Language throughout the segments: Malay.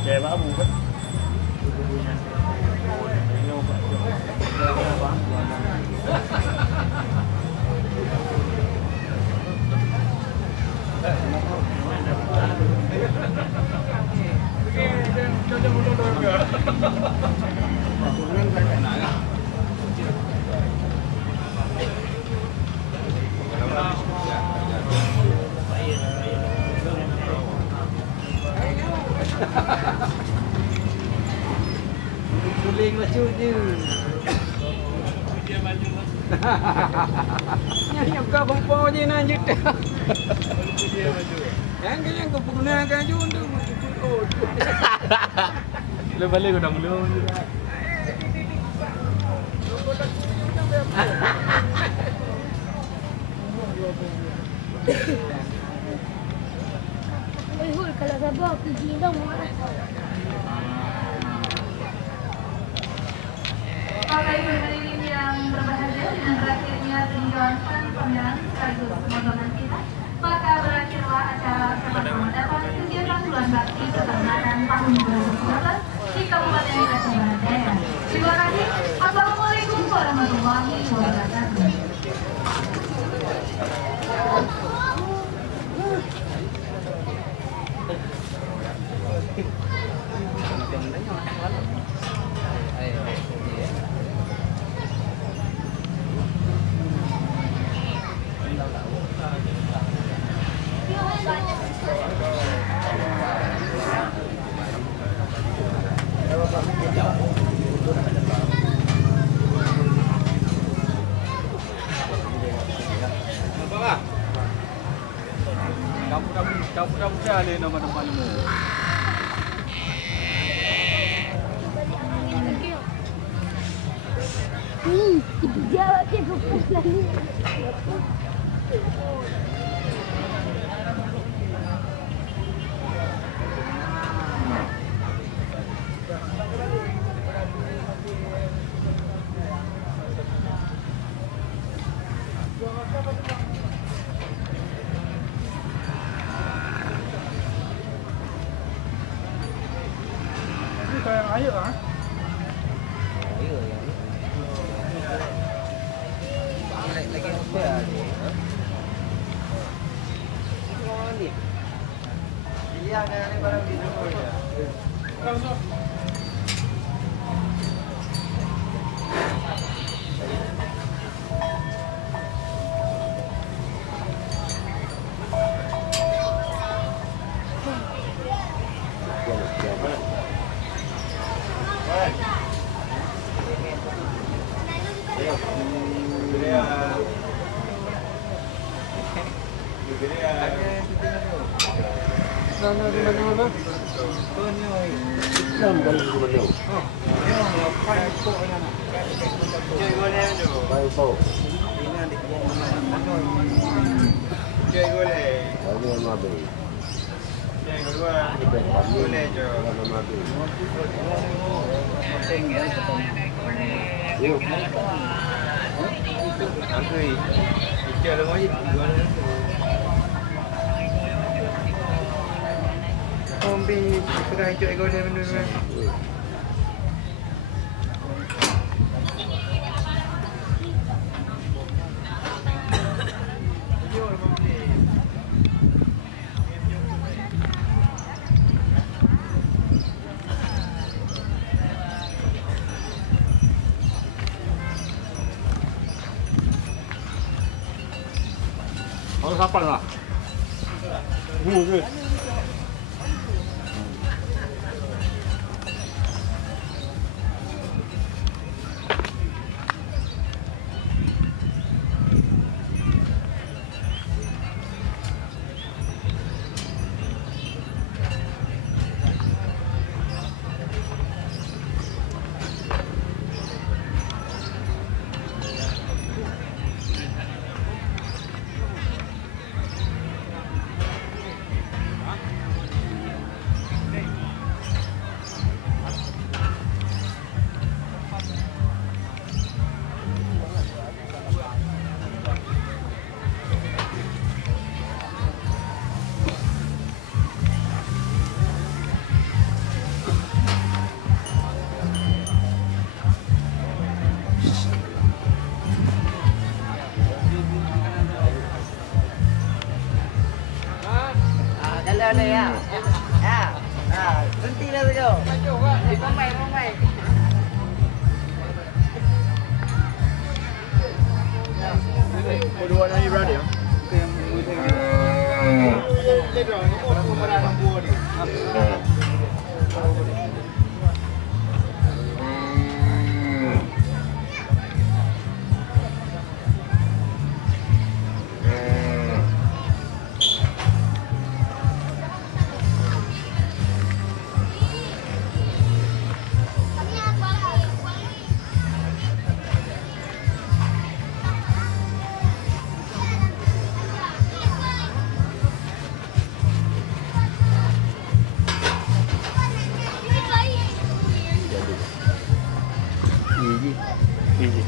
Cewek babu kan. Guling maksudnya. Yang kau bumpa je nak juta. Yang kau gunakan je untuk oh. Lu balik udah belum juga. Kalau sabar pergi dong. Bapak Ibu hadirin yang berbahagia, dengan berakhirnya tinjauan pameran sekaligus motongan kita, maka berakhirlah acara selamat mendapat kegiatan bulan bakti keberangkatan tahun 2019 di Kabupaten Aceh Barat Daya. Terima kasih. Assalamualaikum warahmatullahi wabarakatuh. Kamu dah ada nama-nama ni. Jawab dia fokus lagi. Kayak air ah. Lagi apa ni? Ni. Pilihan ni barang di dulu je. Kombi sudah hijau ego dia benar-benar. Kalau kapal lah. Ke. Ya. Ya. Nah, berhenti lah tu. Pemain. Dua ni berada ya? Easy.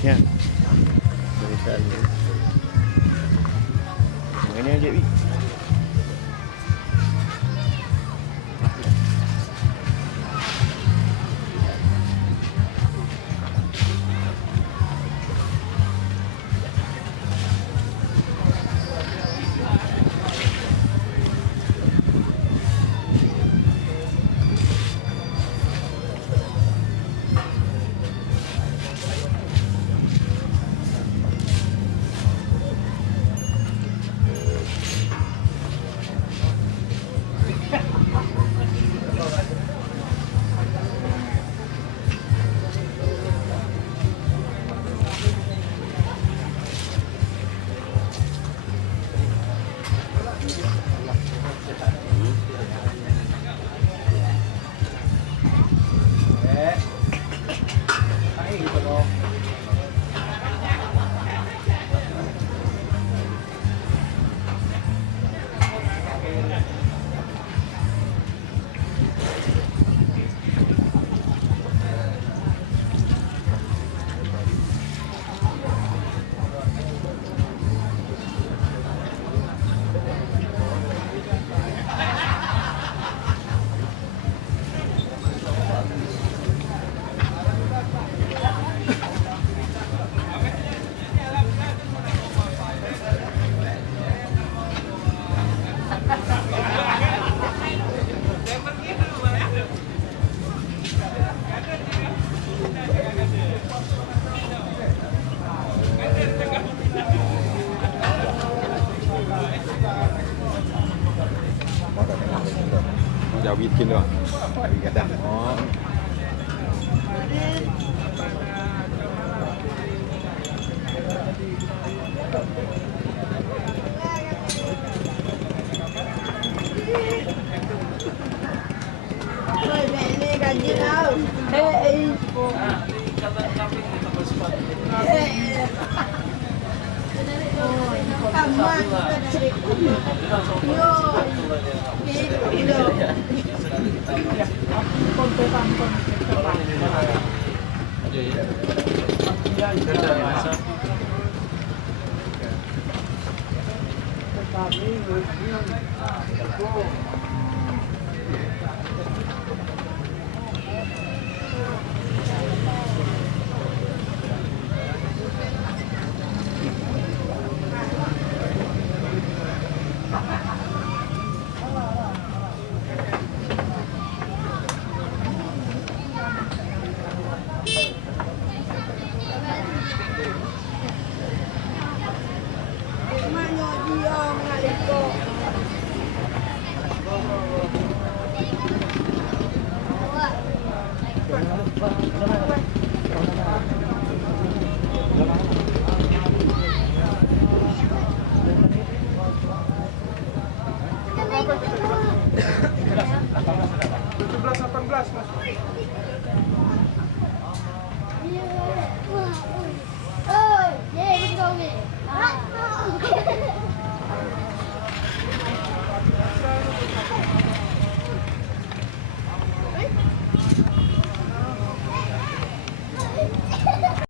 Ya. Bisa ni. Mana aja bi? Jauh bikin doang. Kadang. Oh. Mas.